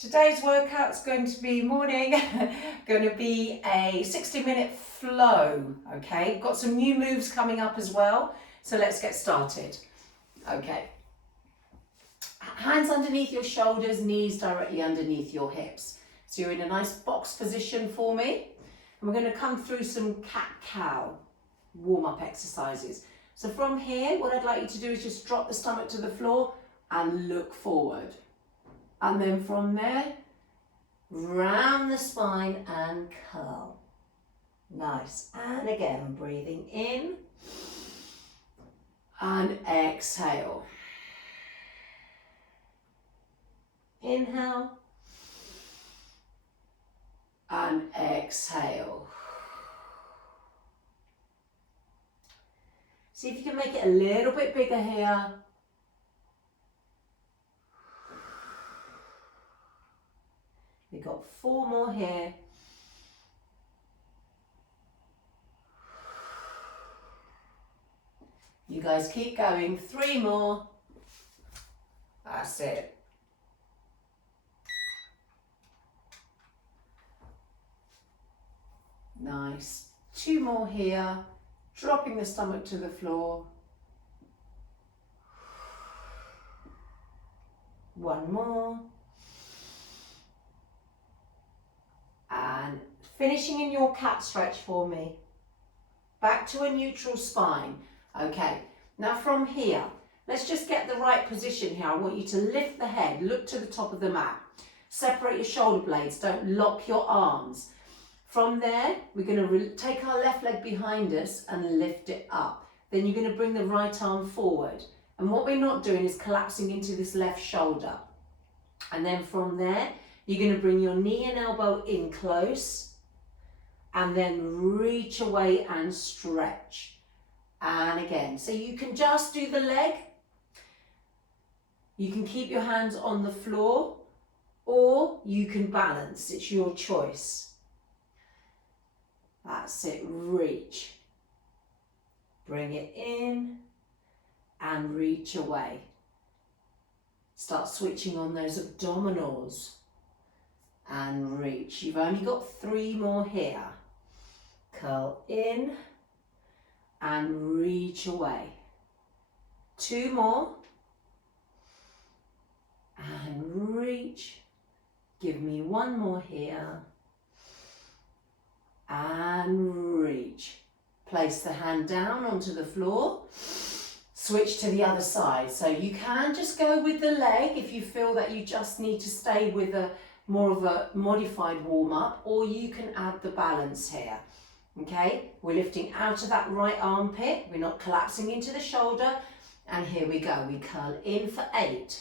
Today's workout's going to be morning, going to be a 60-minute flow, okay? Got some new moves coming up as well, so let's get started. Okay. Hands underneath your shoulders, knees directly underneath your hips. So you're in a nice box position for me. And we're going to come through some cat-cow warm-up exercises. So from here, what I'd like you to do is just drop the stomach to the floor and look forward. And then from there, round the spine and curl. Nice. And again, breathing in and exhale. Inhale and exhale. See if you can make it a little bit bigger here. We've got 4 more here. You guys keep going. 3 more. That's it. Nice. 2 more here. Dropping the stomach to the floor. 1 more. And finishing in your cat stretch for me. Back to a neutral spine. Okay, now from here, let's just get the right position here. I want you to lift the head, look to the top of the mat. Separate your shoulder blades, don't lock your arms. From there, we're going to take our left leg behind us and lift it up. Then you're going to bring the right arm forward. And what we're not doing is collapsing into this left shoulder. And then from there, you're going to bring your knee and elbow in close and then reach away and stretch. And again, so you can just do the leg. You can keep your hands on the floor or you can balance. It's your choice. That's it. Reach. Bring it in and reach away. Start switching on those abdominals. And reach. You've only got 3 more here. Curl in and reach away. 2 more. And reach. Give me 1 more here. And reach. Place the hand down onto the floor. Switch to the other side. So you can just go with the leg if you feel that you just need to stay with more of a modified warm-up, or you can add the balance here. Okay, we're lifting out of that right armpit, we're not collapsing into the shoulder, and here we go. We curl in for 8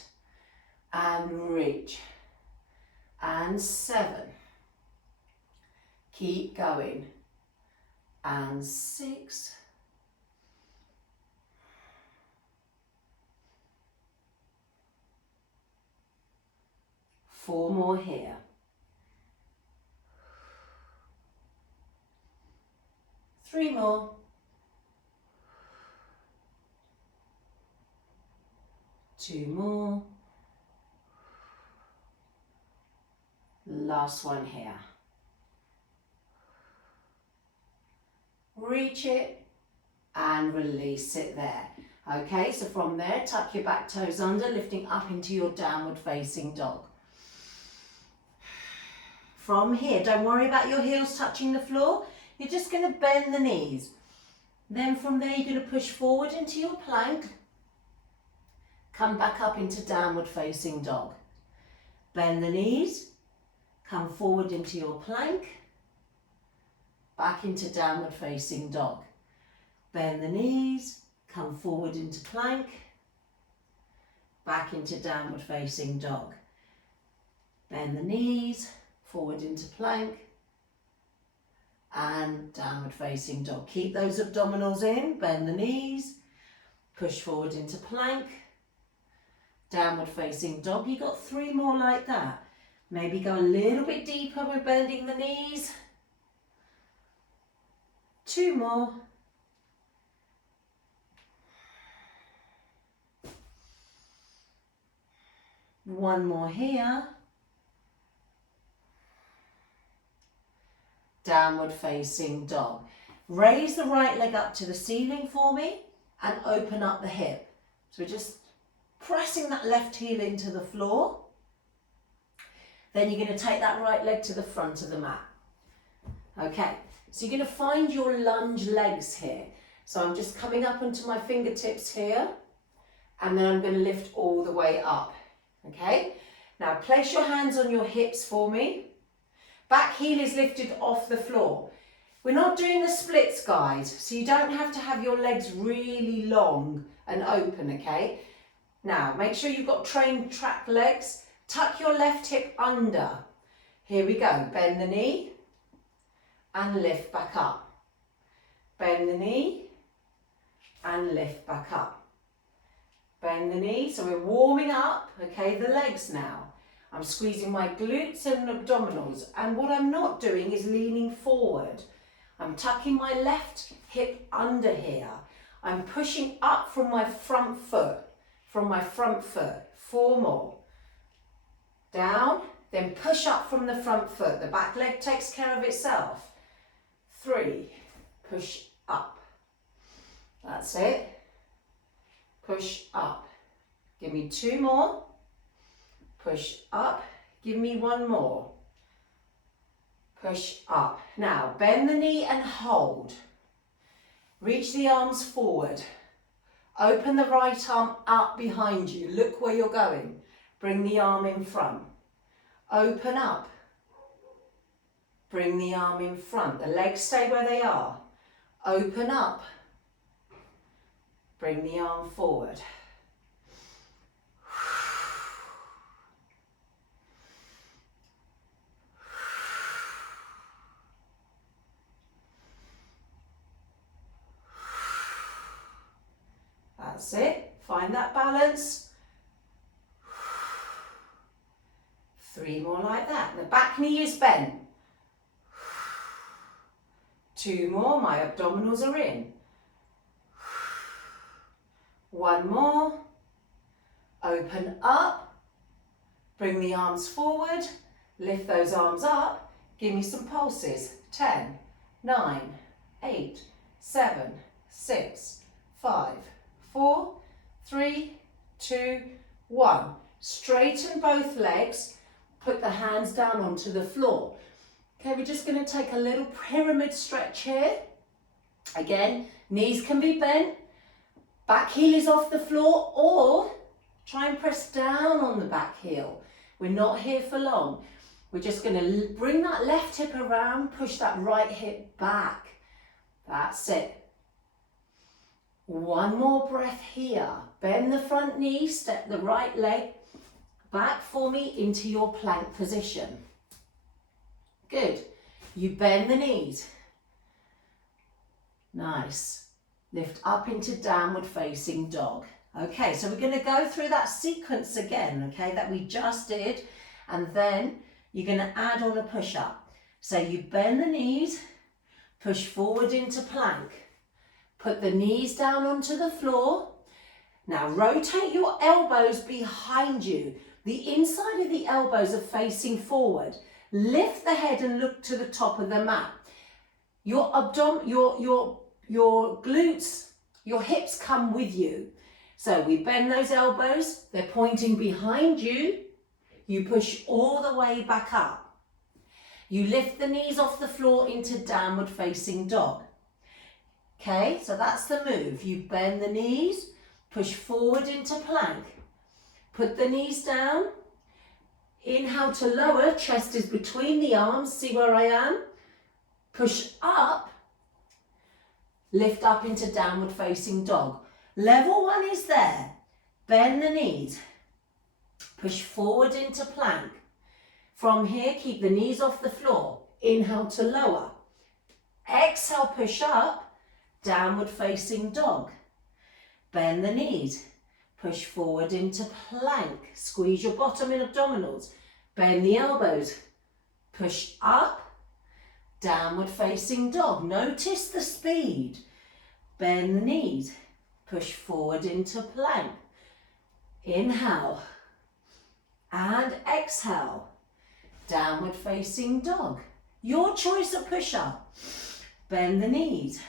and reach, and 7, keep going, and 6, 4 more here. 3 more. 2 more. Last one here. Reach it and release it there. Okay, so from there, tuck your back toes under, lifting up into your downward facing dog. From here, don't worry about your heels touching the floor. You're just going to bend the knees. Then from there, you're going to push forward into your plank. Come back up into downward facing dog. Bend the knees. Come forward into your plank. Back into downward facing dog. Bend the knees. Come forward into plank. Back into downward facing dog. Bend the knees. Forward into plank and downward facing dog. Keep those abdominals in, bend the knees, push forward into plank, downward facing dog. You got 3 more like that. Maybe go a little bit deeper with bending the knees. 2 more. 1 more here. downward facing dog. Raise the right leg up to the ceiling for me and open up the hip. So we're just pressing that left heel into the floor. Then you're going to take that right leg to the front of the mat. Okay, so you're going to find your lunge legs here. So I'm just coming up onto my fingertips here, and then I'm going to lift all the way up. Okay, now place your hands on your hips for me. Back heel is lifted off the floor. We're not doing the splits, guys, so you don't have to have your legs really long and open, okay? Now, make sure you've got train track legs. Tuck your left hip under. Here we go. Bend the knee and lift back up. Bend the knee and lift back up. Bend the knee. So we're warming up, okay, the legs now. I'm squeezing my glutes and abdominals, and what I'm not doing is leaning forward. I'm tucking my left hip under here. I'm pushing up from my front foot, 4 more. Down, then push up from the front foot. The back leg takes care of itself. 3, push up. That's it. Push up. Give me 2 more. Push up. Give me 1 more. Push up. Now, bend the knee and hold. Reach the arms forward. Open the right arm up behind you. Look where you're going. Bring the arm in front. Open up. Bring the arm in front. The legs stay where they are. Open up. Bring the arm forward. That's it. Find that balance. 3 more like that. The back knee is bent. 2 more. My abdominals are in. 1 more. Open up. Bring the arms forward. Lift those arms up. Give me some pulses. 10, 9, 8, 7, 6, 5, 4, 3, 2, 1. Straighten both legs. Put the hands down onto the floor. Okay, we're just going to take a little pyramid stretch here. Again, knees can be bent. Back heel is off the floor, or try and press down on the back heel. We're not here for long. We're just going to bring that left hip around, push that right hip back. That's it. 1 more breath here. Bend the front knee, step the right leg back for me into your plank position. Good. You bend the knees. Nice. Lift up into downward facing dog. Okay, so we're going to go through that sequence again, okay, that we just did, and then you're going to add on a push-up. So you bend the knees, push forward into plank. Put the knees down onto the floor. Now rotate your elbows behind you. The inside of the elbows are facing forward. Lift the head and look to the top of the mat. Your glutes, your hips come with you. So we bend those elbows, they're pointing behind you. You push all the way back up. You lift the knees off the floor into downward facing dog. Okay, so that's the move. You bend the knees, push forward into plank. Put the knees down. Inhale to lower, chest is between the arms. See where I am? Push up. Lift up into downward facing dog. Level 1 is there. Bend the knees. Push forward into plank. From here, keep the knees off the floor. Inhale to lower. Exhale, push up. Downward facing dog. Bend the knees. Push forward into plank. Squeeze your bottom in abdominals. Bend the elbows. Push up. Downward facing dog. Notice the speed. Bend the knees. Push forward into plank. Inhale. And exhale. Downward facing dog. Your choice of push-up. Bend the knees.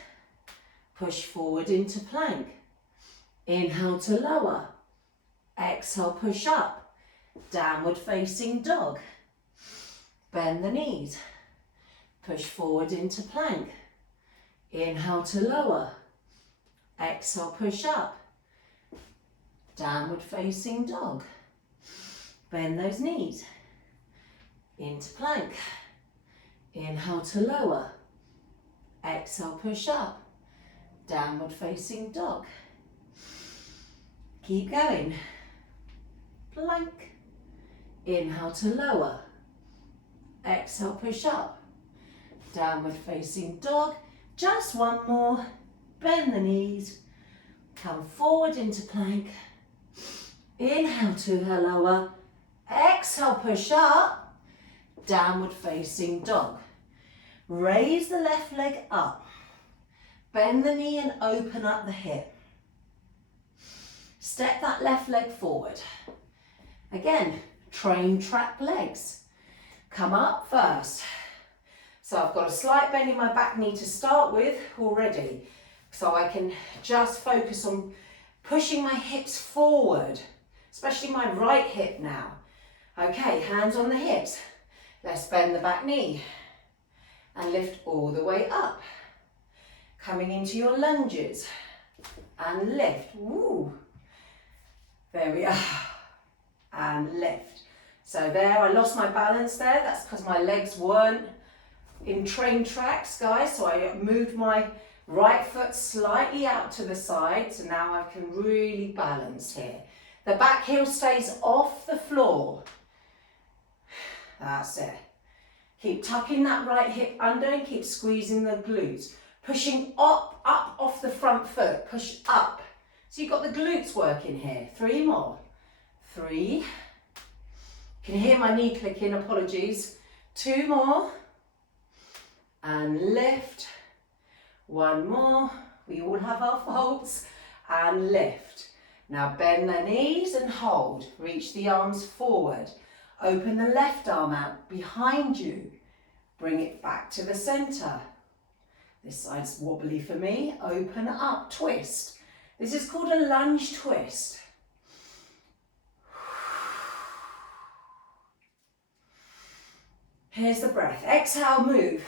Push forward into plank. Inhale to lower. Exhale, push up. Downward facing dog. Bend the knees. Push forward into plank. Inhale to lower. Exhale, push up. Downward facing dog. Bend those knees. Into plank. Inhale to lower. Exhale, push up. Downward facing dog. Keep going. Plank. Inhale to lower. Exhale, push up. Downward facing dog. Just one more. Bend the knees. Come forward into plank. Inhale to lower. Exhale, push up. Downward facing dog. Raise the left leg up. Bend the knee and open up the hip. Step that left leg forward. Again, train track legs. Come up first. So I've got a slight bend in my back knee to start with already. So I can just focus on pushing my hips forward, especially my right hip now. Okay, hands on the hips. Let's bend the back knee and lift all the way up. Coming into your lunges and lift. Woo. There we are. And lift. So there, I lost my balance there. That's because my legs weren't in train tracks, guys. So I moved my right foot slightly out to the side. So now I can really balance here. The back heel stays off the floor. That's it. Keep tucking that right hip under and keep squeezing the glutes. Pushing up off the front foot. Push up. So you've got the glutes working here. 3 more. 3. You can hear my knee clicking, apologies. 2 more. And lift. 1 more. We all have our faults. And lift. Now bend the knees and hold. Reach the arms forward. Open the left arm out behind you. Bring it back to the center. This side's wobbly for me. Open up, twist. This is called a lunge twist. Here's the breath. Exhale, move.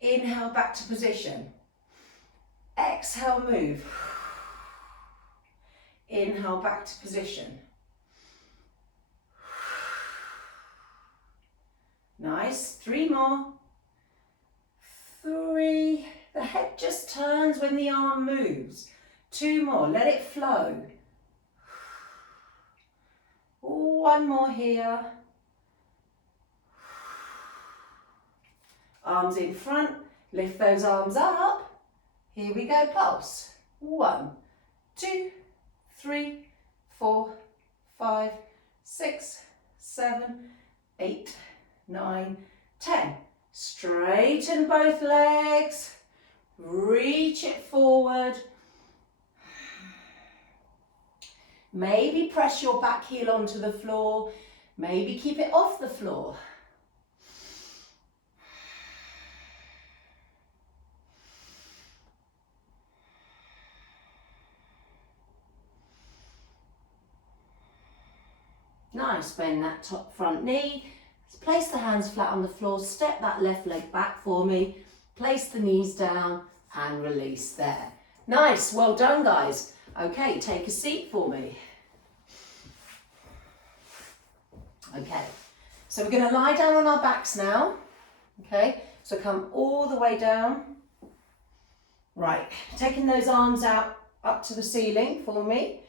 Inhale, back to position. Exhale, move. Inhale, back to position. Nice. 3 more. 3. The head just turns when the arm moves. 2 more. Let it flow. 1 more here. Arms in front. Lift those arms up. Here we go. Pulse. 1, 2, 3, 4, 5, 6, 7, 8, 9, 10. Straighten both legs. Reach it forward. Maybe press your back heel onto the floor. Maybe keep it off the floor. Nice, bend that top front knee. Place the hands flat on the floor, step that left leg back for me. Place the knees down and release there. Nice, well done guys. Okay, take a seat for me. Okay, so we're going to lie down on our backs now. Okay, so come all the way down. Right, taking those arms out up to the ceiling for me.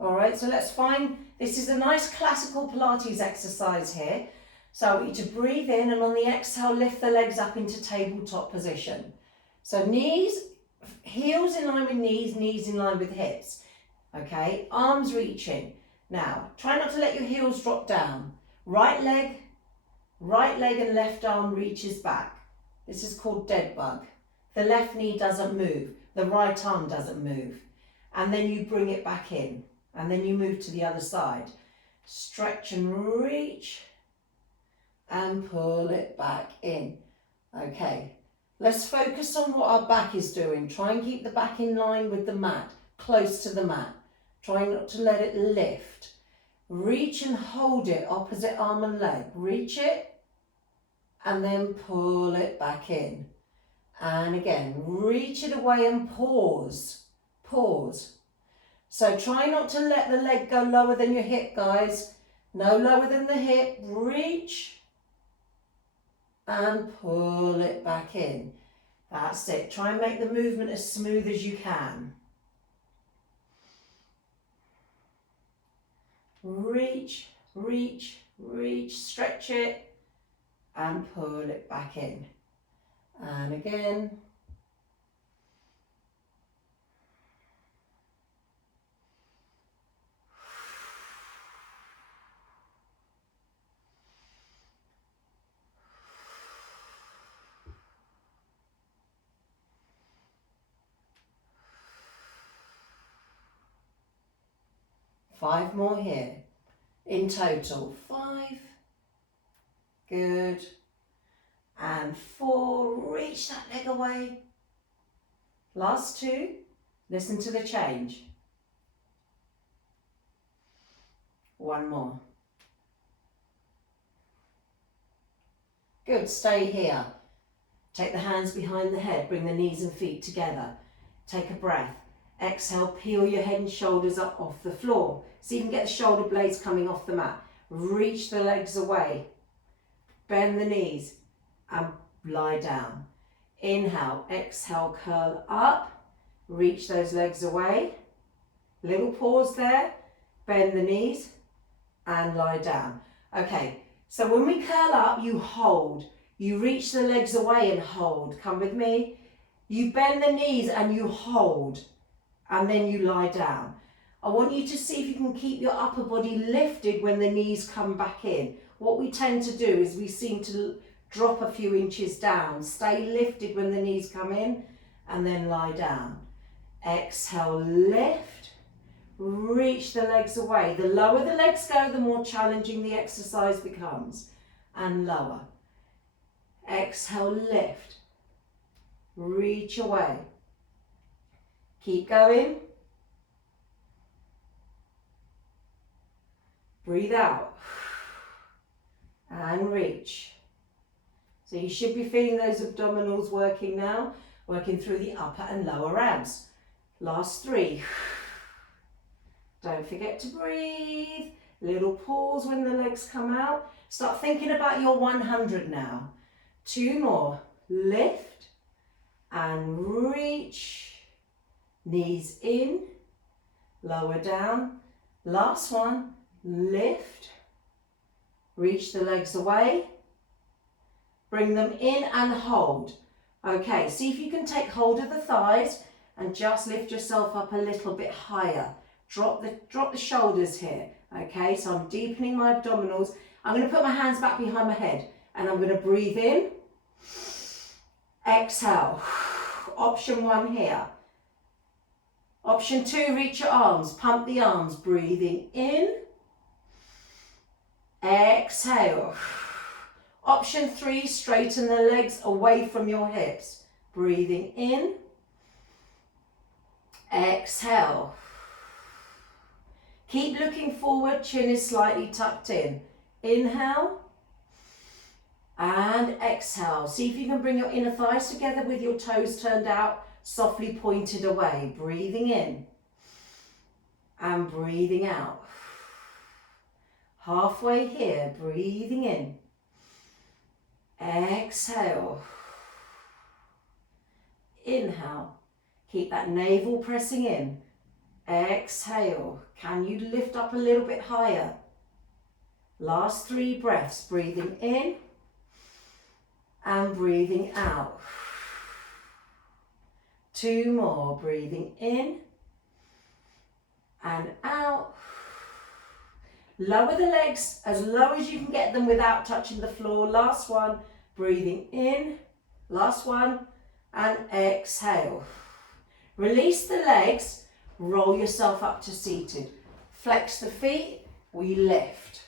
All right, so let's find, this is a nice classical Pilates exercise here. So I want you to breathe in and on the exhale, lift the legs up into tabletop position. So knees, heels in line with knees, knees in line with hips. Okay, arms reaching. Now, try not to let your heels drop down. Right leg and left arm reaches back. This is called dead bug. The left knee doesn't move, the right arm doesn't move. And then you bring it back in. And then you move to the other side. Stretch and reach. and pull it back in. Okay, let's focus on what our back is doing. Try and keep the back in line with the mat, close to the mat. Try not to let it lift. Reach and hold it, opposite arm and leg. Reach it and then pull it back in. And again, reach it away and pause. Pause. So try not to let the leg go lower than your hip, guys. No lower than the hip. Reach and pull it back in. That's it. Try and make the movement as smooth as you can. Reach, reach, reach, stretch it and pull it back in. And again. Five more here. In total, 5. Good. And 4. Reach that leg away. Last 2. Listen to the change. 1 more. Good. Stay here. Take the hands behind the head. Bring the knees and feet together. Take a breath. Exhale, peel your head and shoulders up off the floor. So you can get the shoulder blades coming off the mat. Reach the legs away. Bend the knees and lie down. Inhale, exhale, curl up. Reach those legs away. Little pause there. Bend the knees and lie down. Okay, so when we curl up, you hold. You reach the legs away and hold. Come with me. You bend the knees and you hold. And then you lie down. I want you to see if you can keep your upper body lifted when the knees come back in. What we tend to do is we seem to drop a few inches down. Stay lifted when the knees come in and then lie down. Exhale, lift. Reach the legs away. The lower the legs go, the more challenging the exercise becomes. And lower. Exhale, lift. Reach away. Keep going. Breathe out. And reach. So you should be feeling those abdominals working now, working through the upper and lower abs. Last 3. Don't forget to breathe. Little pause when the legs come out. Start thinking about your 100 now. 2 more. Lift and reach. Knees in, lower down. Last one, lift. Reach the legs away. Bring them in and hold. Okay, see if you can take hold of the thighs and just lift yourself up a little bit higher. Drop the shoulders here. Okay, so I'm deepening my abdominals. I'm going to put my hands back behind my head and I'm going to breathe in. Exhale. Option 1 here. Option 2, reach your arms, pump the arms, breathing in, exhale. Option 3, straighten the legs away from your hips, breathing in, exhale. Keep looking forward, chin is slightly tucked in. Inhale and exhale. See if you can bring your inner thighs together with your toes turned out. Softly pointed away, breathing in and breathing out. Halfway here, breathing in. Exhale. Inhale. Keep that navel pressing in. Exhale. Can you lift up a little bit higher? Last 3 breaths, breathing in and breathing out. 2 more, breathing in and out. Lower the legs as low as you can get them without touching the floor. Last one, breathing in. Last one, and exhale. Release the legs, roll yourself up to seated. Flex the feet, we lift.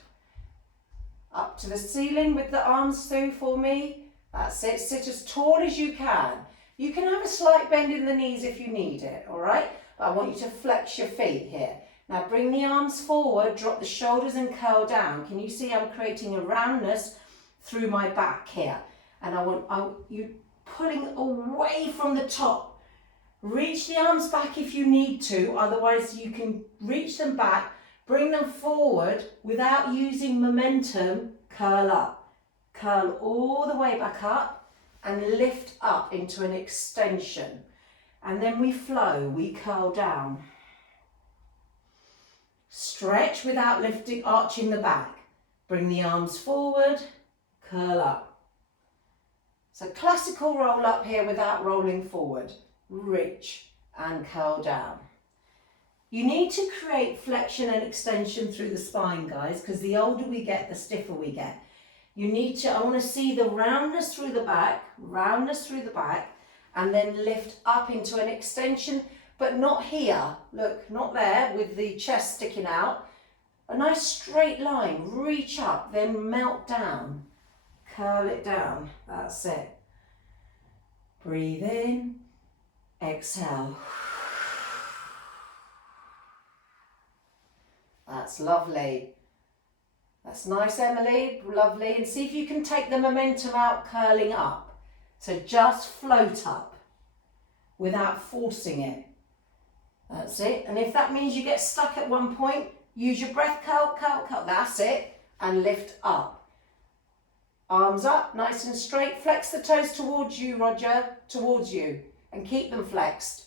Up up to the ceiling with the arms through for me. That's it. Sit as tall as you can. You can have a slight bend in the knees if you need it, all right? But I want you to flex your feet here. Now bring the arms forward, drop the shoulders and curl down. Can you see I'm creating a roundness through my back here? And I want you pulling away from the top. Reach the arms back if you need to, otherwise you can reach them back, bring them forward without using momentum, curl up. Curl all the way back up and lift up into an extension. And then we flow, we curl down. Stretch without lifting, arching the back. Bring the arms forward, curl up. So classical roll up here without rolling forward. Reach and curl down. You need to create flexion and extension through the spine, guys, because the older we get, the stiffer we get. You need to, I want to see the roundness through the back, and then lift up into an extension, but not here. Look, not there with the chest sticking out. A nice straight line, reach up, then melt down. Curl it down, that's it. Breathe in, exhale. That's lovely. That's nice, Emily, lovely. And see if you can take the momentum out, curling up. So just float up without forcing it. That's it. And if that means you get stuck at one point, use your breath, curl. That's it. And lift up. Arms up, nice and straight. Flex the toes towards you, Roger, towards you. And keep them flexed.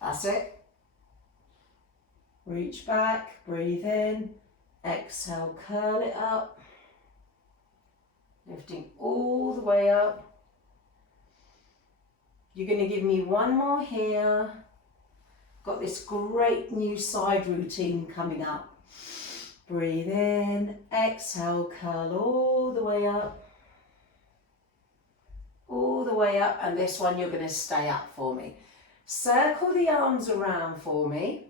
That's it. Reach back, breathe in. Exhale, curl it up, lifting all the way up. You're going to give me one more here. Got this great new side routine coming up. Breathe in, exhale, curl all the way up. All the way up, and this one you're going to stay up for me. Circle the arms around for me.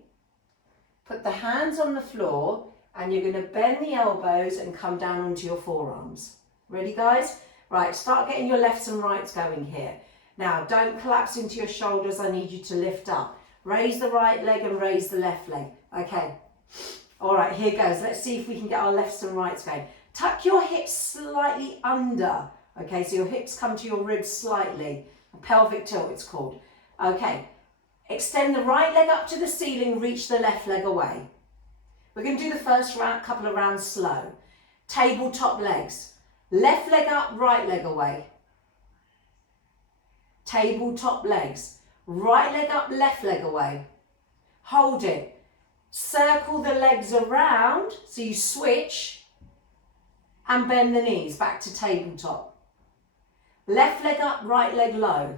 Put the hands on the floor. And you're going to bend the elbows and come down onto your forearms. Ready, guys? Right, start getting your lefts and rights going here. Now, don't collapse into your shoulders. I need you to lift up. Raise the right leg and raise the left leg. Okay. All right, here goes. Let's see if we can get our lefts and rights going. Tuck your hips slightly under. Okay, so your hips come to your ribs slightly. A pelvic tilt, it's called. Okay. Extend the right leg up to the ceiling. Reach the left leg away. We're going to do the first couple of rounds slow. Tabletop legs. Left leg up, right leg away. Tabletop legs. Right leg up, left leg away. Hold it. Circle the legs around, so you switch, and bend the knees back to tabletop. Left leg up, right leg low.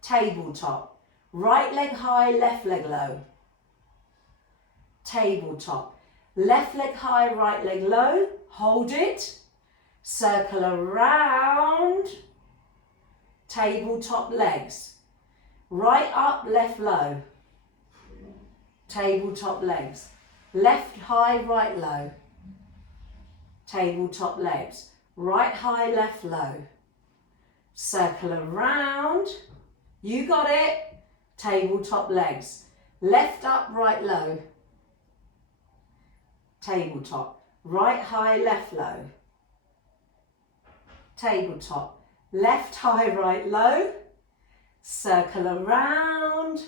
Tabletop. Right leg high, left leg low. Tabletop. Left leg high, right leg low. Hold it. Circle around. Tabletop legs. Right up, left low. Tabletop legs. Left high, right low. Tabletop legs. Right high, left low. Circle around. You got it. Tabletop legs. Left up, right low. Tabletop. Right high, left low. Tabletop. Left high, right low. Circle around.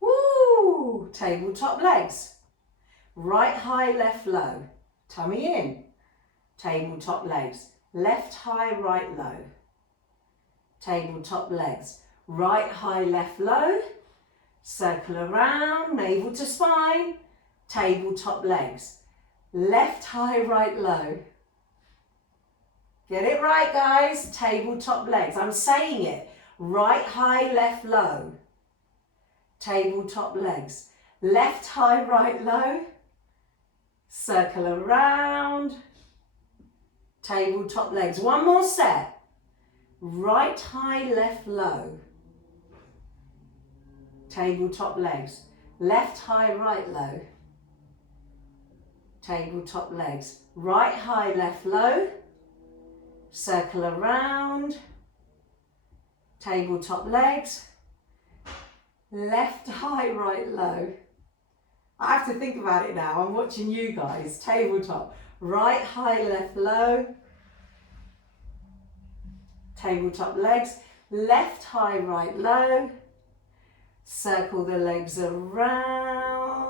Woo! Tabletop legs. Right high, left low. Tummy in. Tabletop legs. Left high, right low. Tabletop legs. Right high, left low. Circle around. Navel to spine. Tabletop legs. Left high, right low. Get it right, guys. Tabletop legs. I'm saying it. Right high, left low. Tabletop legs. Left high, right low. Circle around. Tabletop legs. One more set. Right high, left low. Tabletop legs. Left high, right low. tabletop legs. Right high, left low. Circle around. Tabletop legs. Left high, right low. I have to think about it now. I'm watching you guys. Tabletop. Right high, left low. Tabletop legs. Left high, right low. Circle the legs around.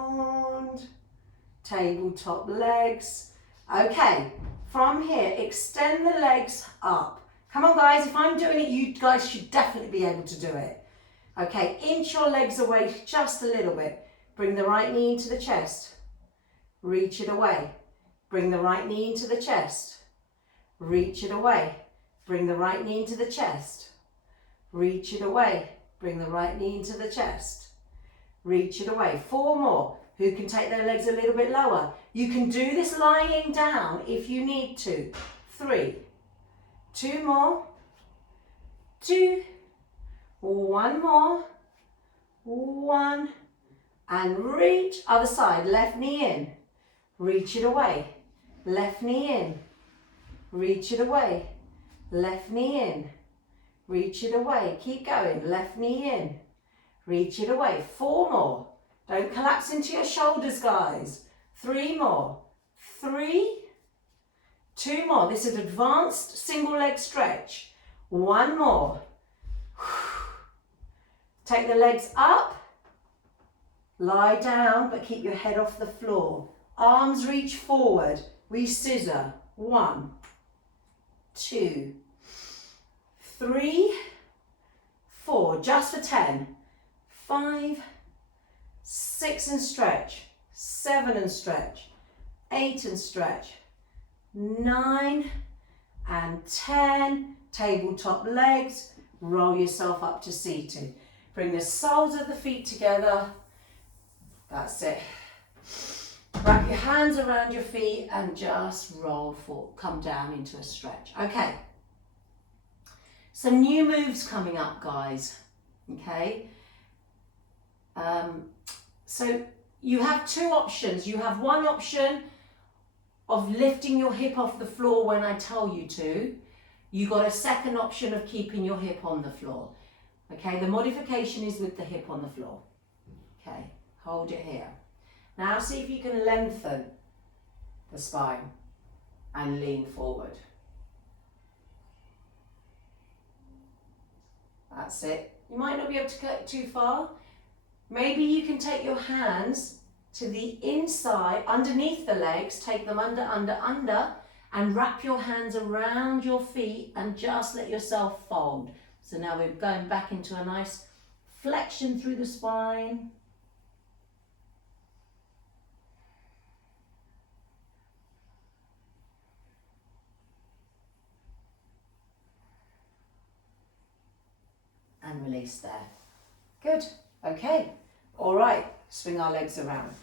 Tabletop legs. Okay, from here, extend the legs up. Come on guys, if I'm doing it, you guys should definitely be able to do it. Okay, inch your legs away just a little bit. Bring the right knee into the chest. Reach it away. Bring the right knee into the chest. Reach it away. Bring the right knee into the chest. Reach it away. Bring the right knee into the chest. Reach it away. 4 more. Who can take their legs a little bit lower? You can do this lying down if you need to. 3. 2 more. 2. 1 more. 1. And reach. Other side. Left knee in. Reach it away. Left knee in. Reach it away. Left knee in. Reach it away. Keep going. Left knee in. Reach it away. 4 more. Don't collapse into your shoulders, guys. 3 more. 3. 2 more. This is an advanced single leg stretch. 1 more. Take the legs up. Lie down, but keep your head off the floor. Arms reach forward. We scissor. 1, 2, 3, 4. Just for 10. 5, 6 and stretch. 7 and stretch. 8 and stretch. 9 and 10. Tabletop legs. Roll yourself up to seated. Bring the soles of the feet together. That's it. Wrap your hands around your feet and just roll forward. Come down into a stretch. Okay. Some new moves coming up, guys. Okay. So you have 2 options. You have one option of lifting your hip off the floor when I tell you to. You got a second option of keeping your hip on the floor. Okay, the modification is with the hip on the floor. Okay, hold it here. Now see if you can lengthen the spine and lean forward. That's it. You might not be able to cut too far. Maybe you can take your hands to the inside, underneath the legs, take them under, and wrap your hands around your feet and just let yourself fold. So now we're going back into a nice flexion through the spine. And release there. Good. Okay. All right. Swing our legs around.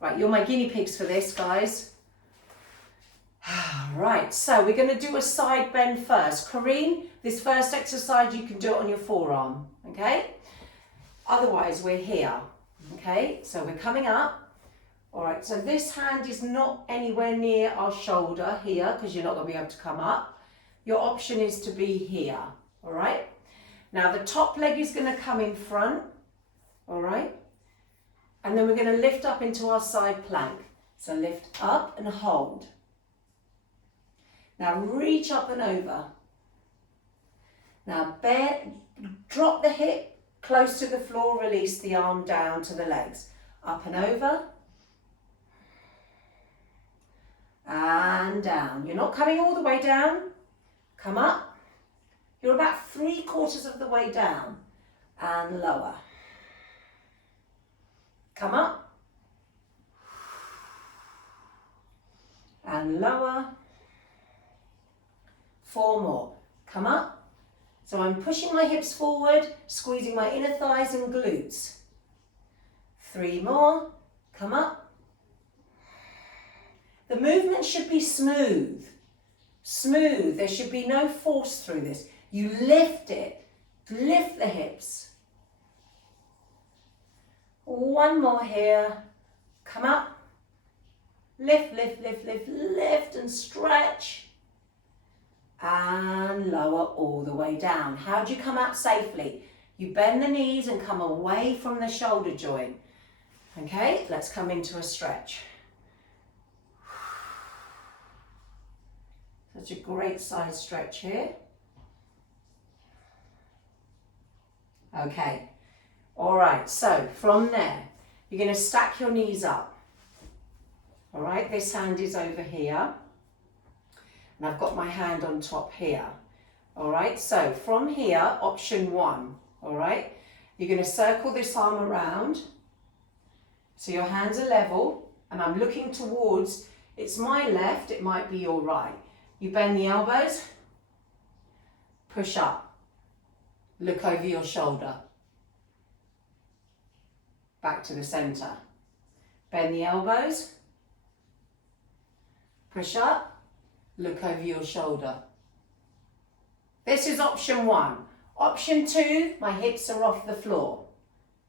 Right, you're my guinea pigs for this, guys. Right, so we're going to do a side bend first. Kareen, this first exercise you can do it on your forearm, okay? Otherwise, we're here, okay? So we're coming up. All right, so this hand is not anywhere near our shoulder here because you're not going to be able to come up. Your option is to be here, all right? Now the top leg is going to come in front, all right? And then we're going to lift up into our side plank. So lift up and hold. Now reach up and over. Now drop the hip close to the floor, release the arm down to the legs. Up and over. And down. You're not coming all the way down. Come up. You're about 3/4 of the way down. And lower. Come up. And lower. 4 more. Come up. So I'm pushing my hips forward, squeezing my inner thighs and glutes. 3 more. Come up. The movement should be smooth. Smooth. There should be no force through this. You lift it. Lift the hips. 1 more here. Come up. Lift, lift, lift, lift, lift and stretch. And lower all the way down. How do you come out safely? You bend the knees and come away from the shoulder joint. Okay, let's come into a stretch. Such a great side stretch here. Okay, all right, so from there, you're going to stack your knees up. All right, this hand is over here. And I've got my hand on top here. All right, so from here, option 1. All right, you're going to circle this arm around. So your hands are level, and I'm looking towards, it's my left, it might be your right. You bend the elbows, push up, look over your shoulder, back to the center. Bend the elbows, push up, look over your shoulder. This is option 1. Option 2, my hips are off the floor.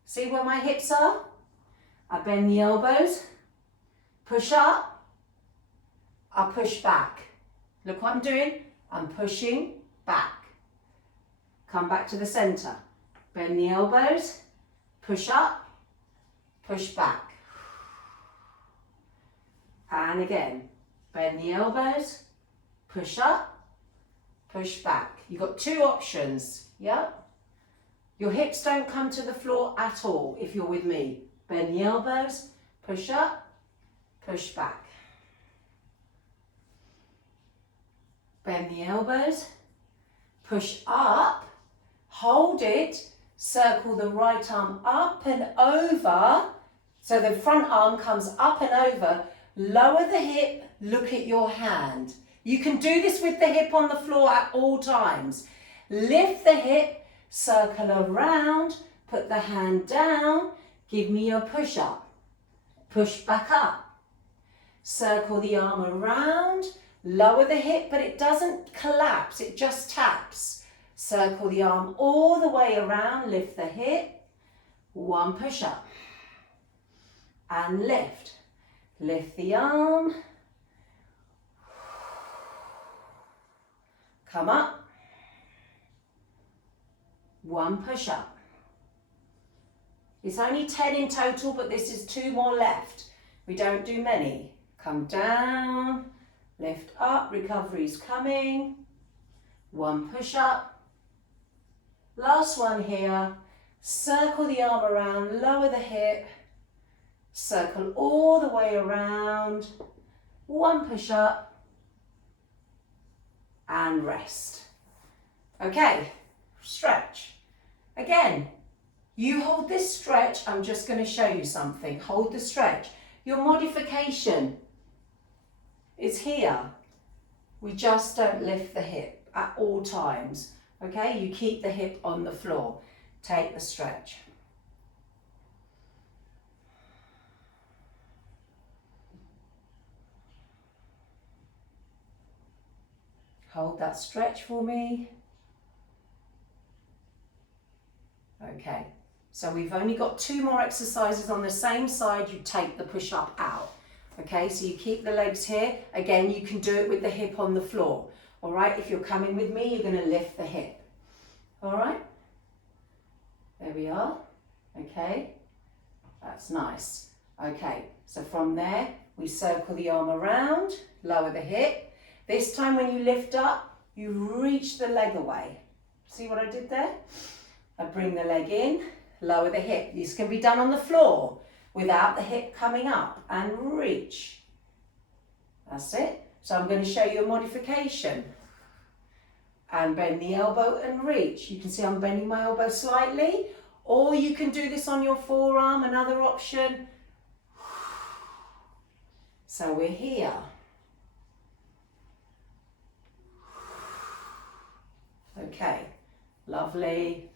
See where my hips are? I bend the elbows, push up, I push back. Look what I'm doing, I'm pushing back. Come back to the center. Bend the elbows, push up, push back. And again, bend the elbows, push up, push back. You've got 2 options, yeah? Your hips don't come to the floor at all if you're with me. Bend the elbows, push up, push back. Bend the elbows, push up, hold it, circle the right arm up and over, so the front arm comes up and over, lower the hip, look at your hand. You can do this with the hip on the floor at all times. Lift the hip, circle around, put the hand down, give me your push up, push back up. Circle the arm around, lower the hip, but it doesn't collapse, it just taps. Circle the arm all the way around, lift the hip, 1 push up, and lift. Lift the arm, come up, 1 push up. It's only 10 in total, but this is 2 more left. We don't do many. Come down, lift up, recovery's coming. 1 push up. Last one here. Circle the arm around, lower the hip. Circle all the way around. 1 push up. And rest. Okay, stretch. Again, you hold this stretch. I'm just going to show you something. Hold the stretch. Your modification is here. We just don't lift the hip at all times. Okay, you keep the hip on the floor. Take the stretch. Hold that stretch for me. Okay, so we've only got 2 more exercises on the same side. You take the push up out. Okay, so you keep the legs here. Again, you can do it with the hip on the floor. All right, if you're coming with me, you're going to lift the hip. All right, there we are. Okay, that's nice. Okay, so from there, we circle the arm around, lower the hip. This time when you lift up, you reach the leg away. See what I did there? I bring the leg in, lower the hip. This can be done on the floor without the hip coming up, and reach. That's it. So I'm going to show you a modification. And bend the elbow and reach. You can see I'm bending my elbow slightly, or you can do this on your forearm, another option. So we're here. Okay, lovely.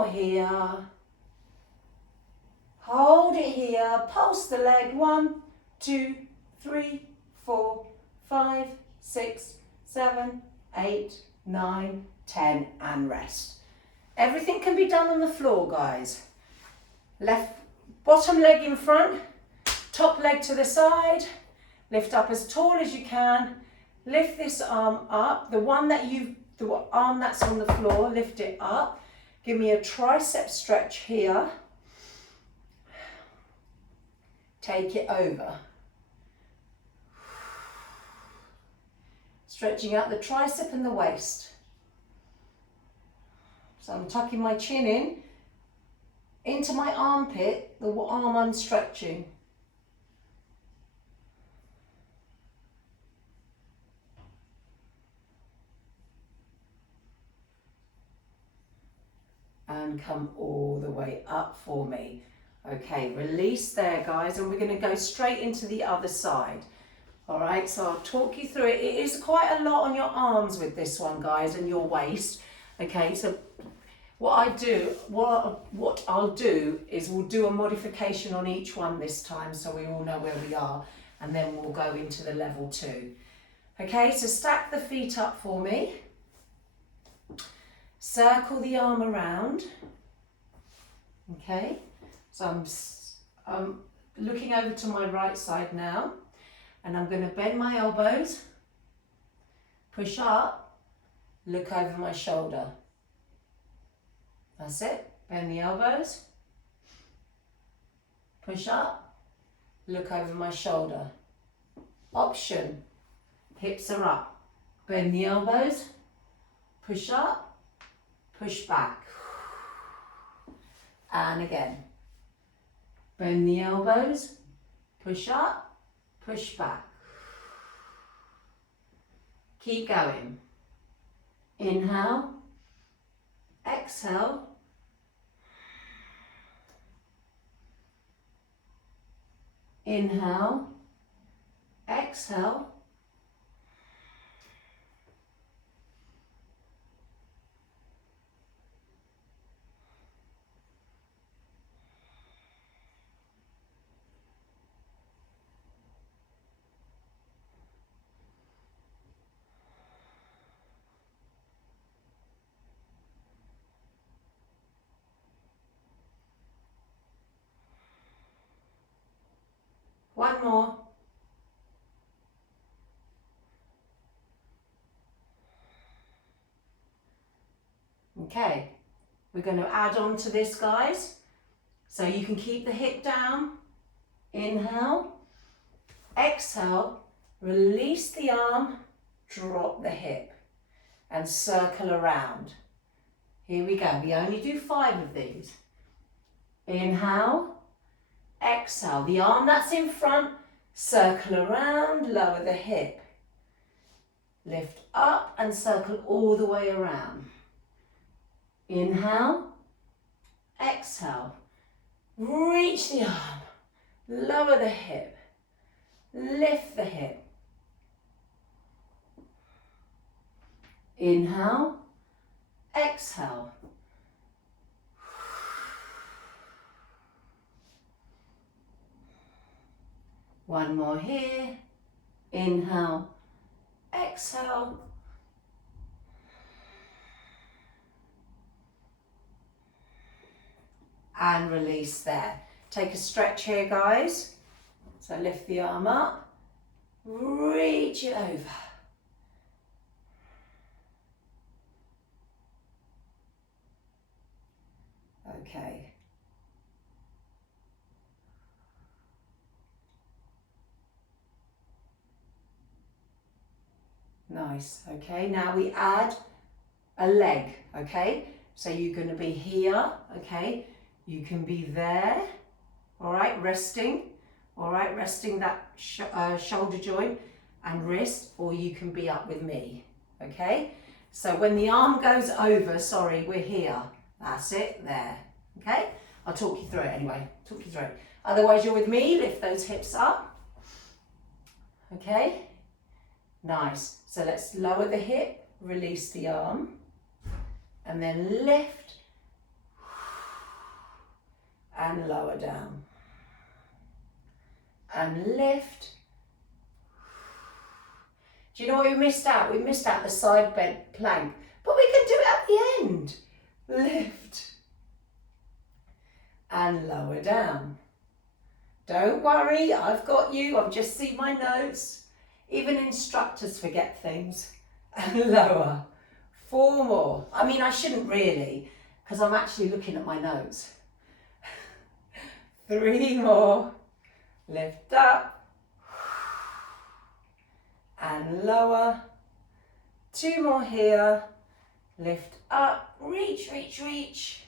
more here. Hold it here, pulse the leg, 1, 2, 3, 4, 5, 6, 7, 8, 9, 10, and rest. Everything can be done on the floor, guys. Left, bottom leg in front, top leg to the side, lift up as tall as you can, lift this arm up, the arm that's on the floor, lift it up, give me a tricep stretch here, take it over. Stretching out the tricep and the waist. So I'm tucking my chin in, into my armpit, the arm I'm stretching. And come all the way up for me. Okay, release there, guys, and we're going to go straight into the other side. All right, so I'll talk you through it. It is quite a lot on your arms with this one, guys, and your waist. Okay, so what I'll do is we'll do a modification on each one this time so we all know where we are, and then we'll go into the level 2. Okay, so stack the feet up for me. Circle the arm around. Okay, so I'm looking over to my right side now, and I'm going to bend my elbows, push up, look over my shoulder. That's it. Bend the elbows, push up, look over my shoulder. Option, hips are up. Bend the elbows, push up, push back. And again. Bend the elbows, push up, push back. Keep going. Inhale, exhale. Inhale, exhale. One more. Okay, we're going to add on to this, guys. So you can keep the hip down. Inhale, exhale, release the arm, drop the hip, and circle around. Here we go. We only do 5 of these. Inhale, exhale, the arm that's in front, circle around, lower the hip. Lift up and circle all the way around. Inhale, exhale, reach the arm, lower the hip, lift the hip. Inhale, exhale. One more here. Inhale, exhale. And release there. Take a stretch here, guys. So lift the arm up, reach it over. Okay. Nice. Okay, now we add a leg. Okay, so you're going to be here. Okay, you can be there. All right, resting. All right, resting that shoulder joint and wrist, or you can be up with me. Okay, so when the arm goes over, sorry, we're here. That's it, there. Okay, I'll talk you through it anyway. Talk you through it. Otherwise, you're with me. Lift those hips up. Okay, nice. So let's lower the hip, release the arm, and then lift lower down. And lift. Do you know what we missed out? We missed out the side bent plank, but we can do it at the end. Lift. And lower down. Don't worry, I've got you. I've just seen my notes. Even instructors forget things. And lower. 4 more. I mean, I shouldn't really, because I'm actually looking at my notes. 3 more. Lift up. And lower. 2 more here. Lift up. Reach, reach, reach.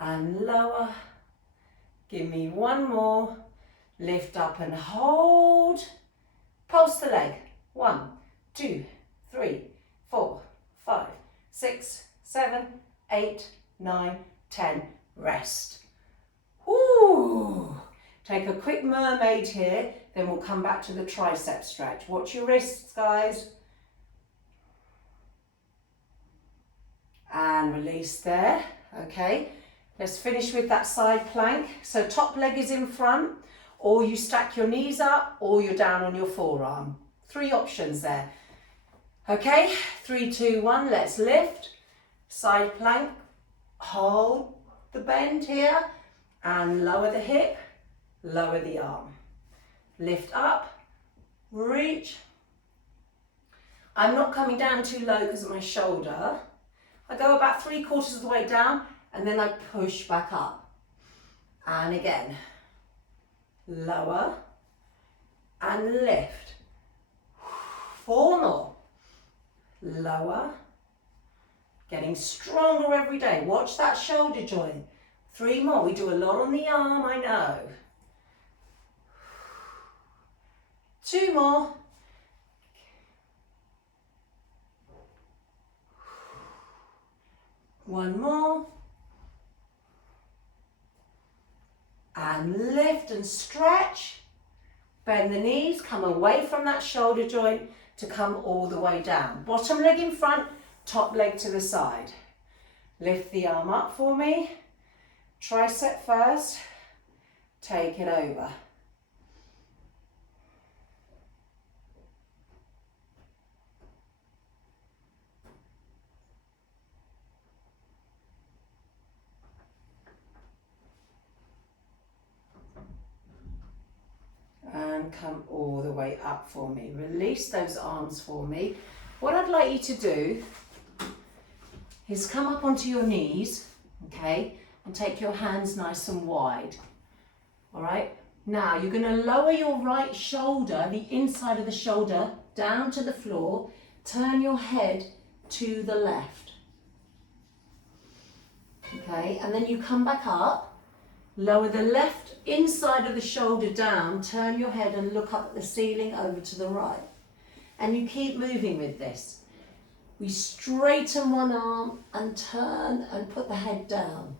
And lower. Give me 1 more. Lift up and hold. Pulse the leg. 1, 2, 3, 4, 5, 6, 7, 8, 9, 10. Rest. Woo! Take a quick mermaid here, then we'll come back to the tricep stretch. Watch your wrists, guys. And release there. Okay. Let's finish with that side plank. So top leg is in front, or you stack your knees up, or you're down on your forearm. 3 options there. Okay, 3, 2, 1, let's lift. Side plank, hold the bend here, and lower the hip, lower the arm. Lift up, reach. I'm not coming down too low because of my shoulder. I go about 3/4 of the way down, and then I push back up. And again, lower and lift. 4 more. Lower. Getting stronger every day. Watch that shoulder joint. 3 more. We do a lot on the arm, I know. 2 more. One more. And lift and stretch. Bend the knees, come away from that shoulder joint to come all the way down. Bottom leg in front, top leg to the side. Lift the arm up for me. Tricep first. Take it over. And come all the way up for me. Release those arms for me. What I'd like you to do is come up onto your knees, okay, and take your hands nice and wide. All right, now you're going to lower your right shoulder, the inside of the shoulder, down to the floor. Turn your head to the left. Okay, and then you come back up. Lower the left inside of the shoulder down, turn your head and look up at the ceiling over to the right. And you keep moving with this. We straighten one arm and turn and put the head down.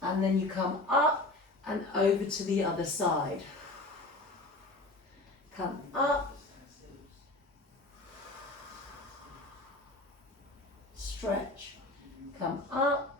And then you come up and over to the other side. Come up. Stretch. Come up.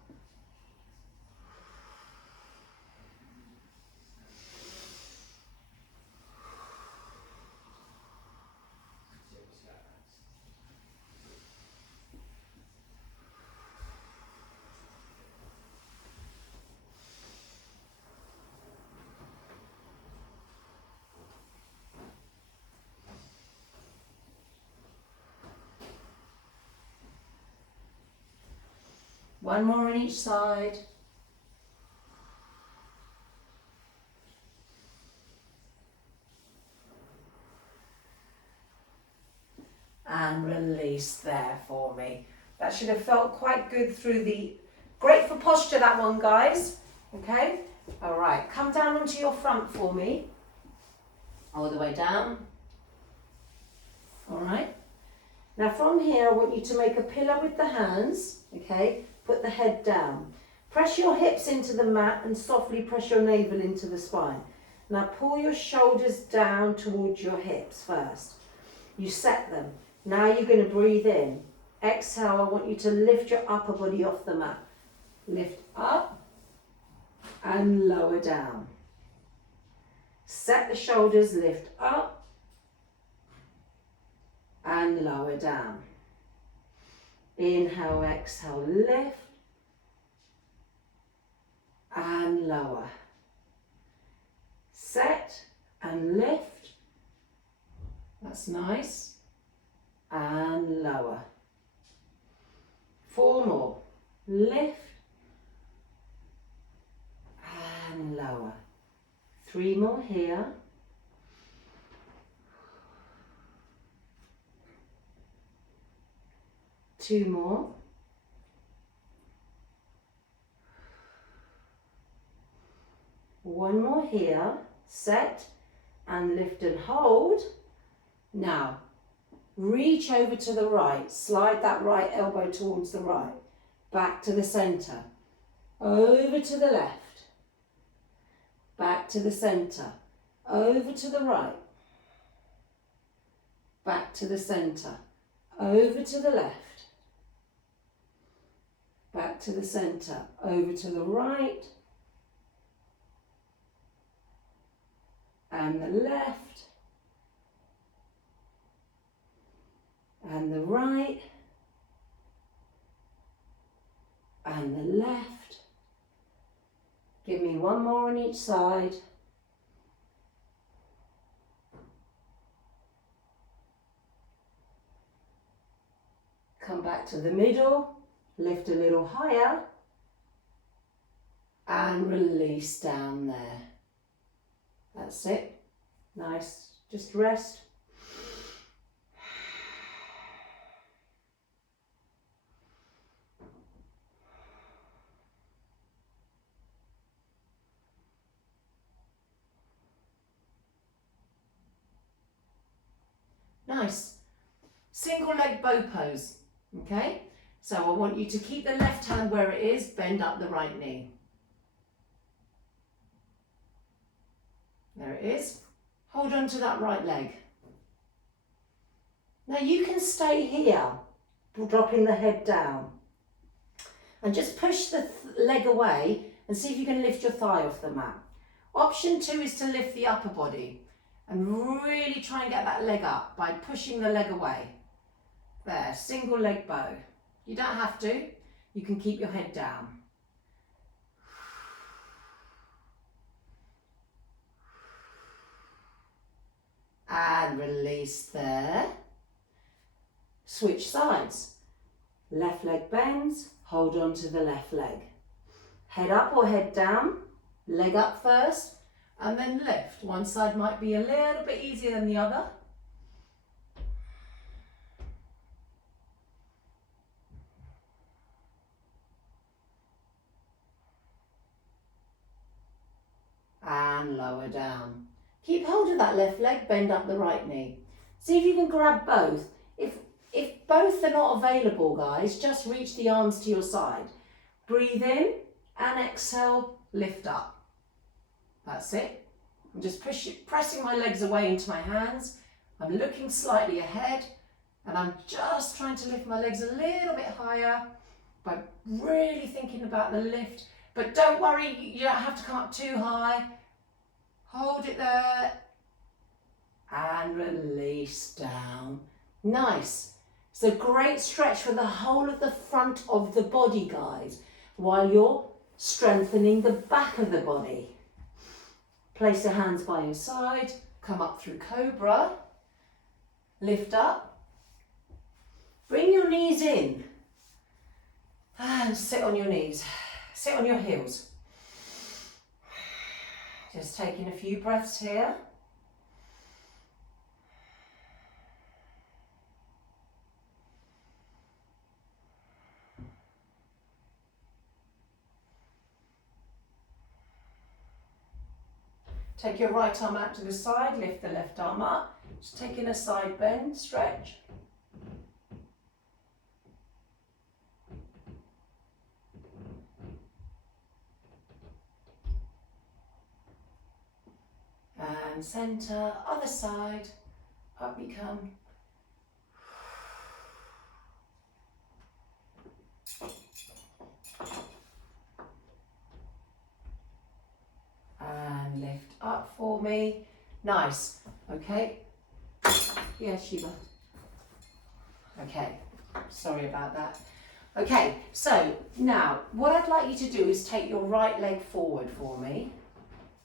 One more on each side. And release there for me. That should have felt quite good through the... Great for posture, that one, guys. Okay? All right, come down onto your front for me. All the way down. All right. Now from here, I want you to make a pillow with the hands, okay? Put the head down. Press your hips into the mat and softly press your navel into the spine. Now pull your shoulders down towards your hips first. You set them. Now you're going to breathe in. Exhale, I want you to lift your upper body off the mat. Lift up and lower down. Set the shoulders, lift up and lower down. Inhale, exhale, lift and lower. Set and lift. That's nice. And lower. 4 more. Lift and lower. 3 more here. Two more. One more here. Set and lift and hold. Now, reach over to the right. Slide that right elbow towards the right. Back to the center. Over to the left. Back to the center. Over to the right. Back to the center. Over to the left. Back to the center. Over to the right. And the left. And the right. And the left. Give me one more on each side. Come back to the middle, lift a little higher, and release down there. That's it. Nice. Just rest. Nice. Single leg bow pose, okay? So I want you to keep the left hand where it is, bend up the right knee. There it is. Hold on to that right leg. Now you can stay here, dropping the head down. And just push the leg away and see if you can lift your thigh off the mat. Option 2 is to lift the upper body and really try and get that leg up by pushing the leg away. There, single leg bow. You don't have to, you can keep your head down. And release there. Switch sides. Left leg bends, hold on to the left leg. Head up or head down, leg up first, and then lift. One side might be a little bit easier than the other. And lower down. Keep hold of that left leg, bend up the right knee. See if you can grab both. If both are not available, guys, just reach the arms to your side. Breathe in and exhale, lift up. That's it. I'm just pressing my legs away into my hands. I'm looking slightly ahead and I'm just trying to lift my legs a little bit higher by really thinking about the lift. But don't worry, you don't have to come up too high. Hold it there and release down. Nice. It's a great stretch for the whole of the front of the body, guys, while you're strengthening the back of the body. Place your hands by your side, come up through Cobra, lift up, bring your knees in and sit on your knees, sit on your heels. Just taking a few breaths here. Take your right arm out to the side, lift the left arm up. Just taking a side bend, stretch. And center, other side, up you come. for me. Nice. Okay. Yeah, Shiva. Okay. Sorry about that. Okay, so now what I'd like you to do is take your right leg forward for me.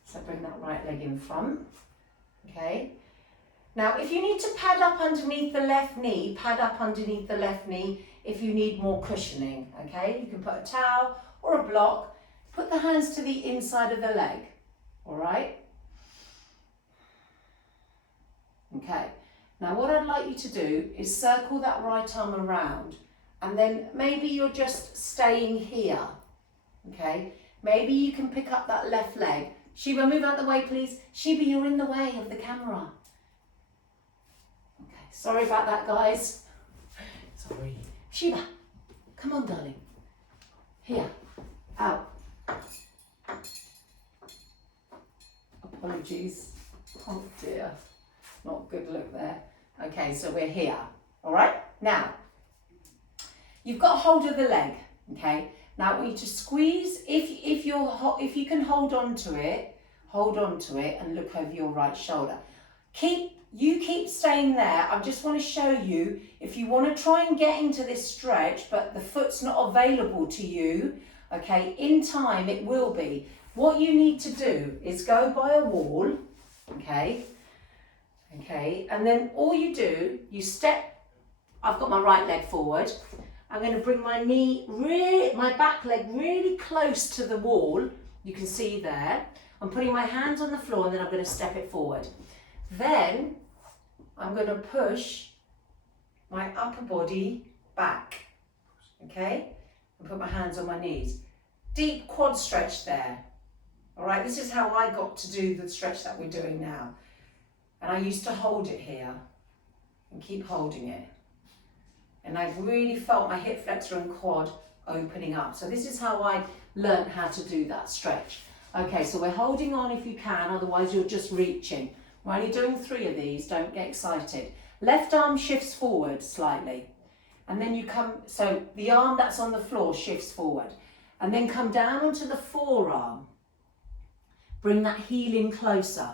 So bring that right leg in front. Okay. Now, if you need to pad up underneath the left knee, pad up underneath the left knee if you need more cushioning, okay? You can put a towel or a block. Put the hands to the inside of the leg, all right? Okay. Now, what I'd like you to do is circle that right arm around, and then maybe you're just staying here, okay? Maybe you can pick up that left leg. Sheba, move out the way, please. Sheba, you're in the way of the camera. Okay, sorry about that, guys. Sorry. Sheba, come on, darling. Here, out. Apologies. Oh dear, not good look there. Okay, so we're here, all right? Now, you've got hold of the leg, okay? Now I want you to squeeze, if you can hold on to it and look over your right shoulder. You keep staying there. I just want to show you, if you want to try and get into this stretch, but the foot's not available to you, okay, in time it will be. What you need to do is go by a wall, okay, and then all you do, you step, I've got my right leg forward, I'm going to bring my back leg really close to the wall, you can see there. I'm putting my hands on the floor and then I'm going to step it forward. Then I'm going to push my upper body back, okay, and put my hands on my knees. Deep quad stretch there. All right, this is how I got to do the stretch that we're doing now. And I used to hold it here and keep holding it. And I've really felt my hip flexor and quad opening up. So this is how I learned how to do that stretch. Okay, so we're holding on if you can, otherwise you're just reaching. We're only doing 3 of these, don't get excited. Left arm shifts forward slightly. And then you come, so the arm that's on the floor shifts forward. And then come down onto the forearm. Bring that heel in closer.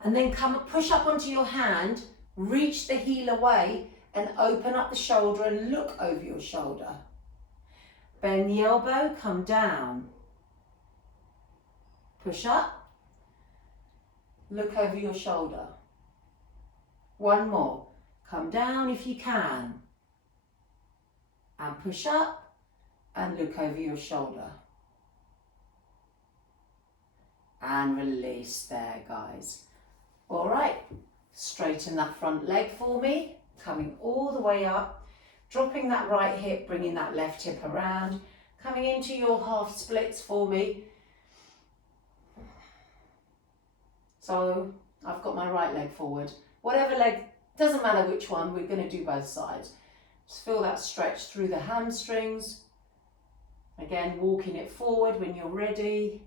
And then push up onto your hand, reach the heel away and open up the shoulder and look over your shoulder. Bend the elbow, come down. Push up, look over your shoulder. One more, come down if you can. And push up and look over your shoulder. And release there, guys. All right, straighten that front leg for me, coming all the way up, dropping that right hip, bringing that left hip around, coming into your half splits for me. So I've got my right leg forward. Whatever leg, doesn't matter which one, we're going to do both sides. Just feel that stretch through the hamstrings. Again, walking it forward when you're ready.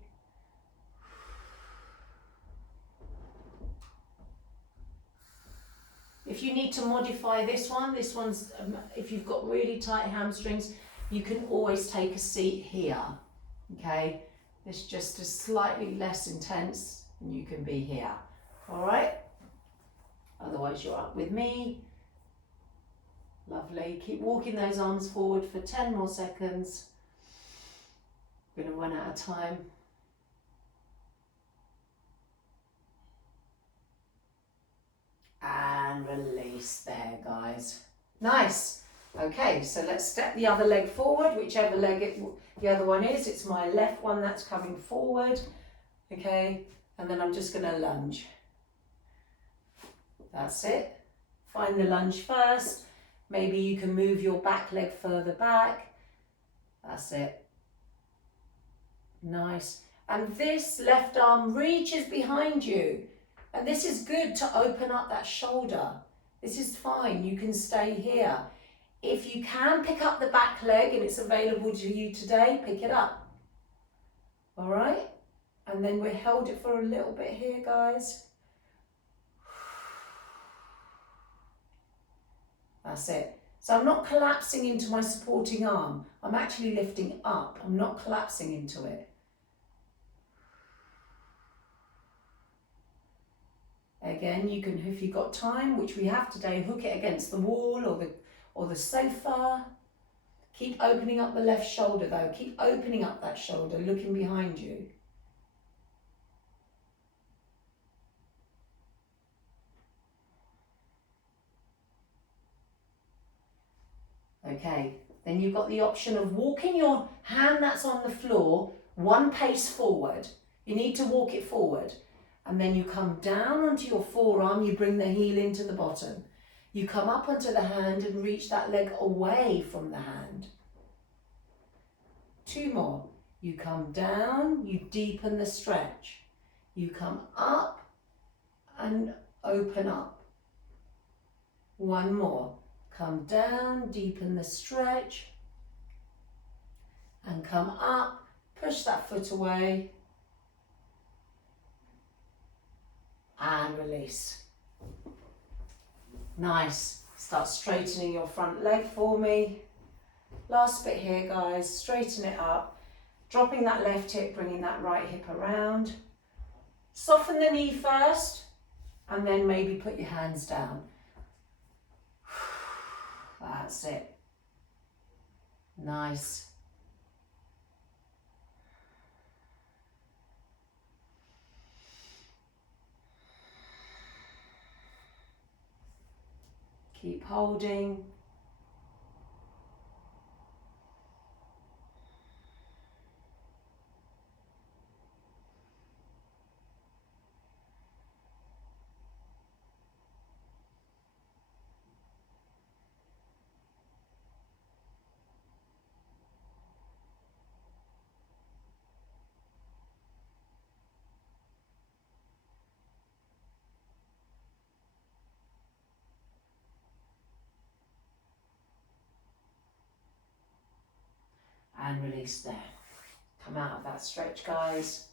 If you need to modify this one's, if you've got really tight hamstrings, you can always take a seat here, okay? It's just a slightly less intense and you can be here, all right? Otherwise you're up with me. Lovely, keep walking those arms forward for 10 more seconds. We're gonna run out of time. And release there, guys. Nice. Okay, so let's step the other leg forward, whichever leg the other one is. It's my left one that's coming forward. Okay, and then I'm just going to lunge. That's it. Find the lunge first. Maybe you can move your back leg further back. That's it. Nice. And this left arm reaches behind you. And this is good to open up that shoulder. This is fine, you can stay here. If you can pick up the back leg and it's available to you today, pick it up. All right? And then we held it for a little bit here, guys. That's it. So I'm not collapsing into my supporting arm. I'm actually lifting up. I'm not collapsing into it. Again, you can, if you've got time, which we have today, hook it against the wall or the sofa. Keep opening up the left shoulder though. Keep opening up that shoulder, looking behind you. Okay, then you've got the option of walking your hand that's on the floor one pace forward. You need to walk it forward. And then you come down onto your forearm, you bring the heel into the bottom. You come up onto the hand and reach that leg away from the hand. 2 more. You come down, you deepen the stretch. You come up and open up. 1 more. Come down, deepen the stretch. And come up, push that foot away. And release. Nice. Start straightening your front leg for me. Last bit here, guys. Straighten it up. Dropping that left hip, bringing that right hip around. Soften the knee first, and then maybe put your hands down. That's it. Nice. Keep holding. And release there. Come out of that stretch, guys.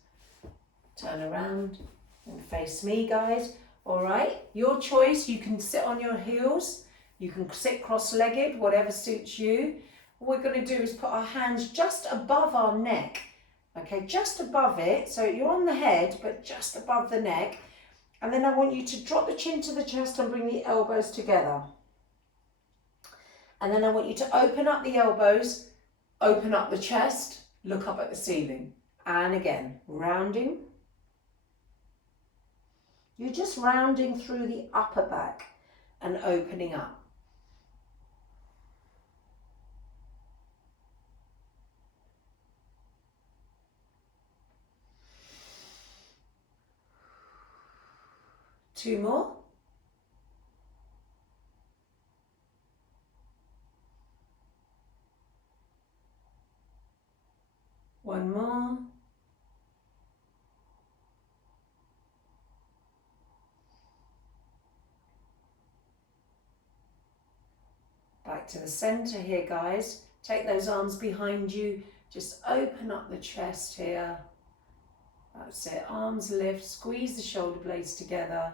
Turn around and face me, guys. All right, your choice. You can sit on your heels. You can sit cross-legged, whatever suits you. What we're going to do is put our hands just above our neck. Okay, just above it. So you're on the head, but just above the neck. And then I want you to drop the chin to the chest and bring the elbows together. And then I want you to open up the elbows. Open up the chest, look up at the ceiling. And again, rounding. You're just rounding through the upper back and opening up. Two more. One more. Back to the center here, guys. Take those arms behind you. Just open up the chest here. That's it. Arms lift. Squeeze the shoulder blades together.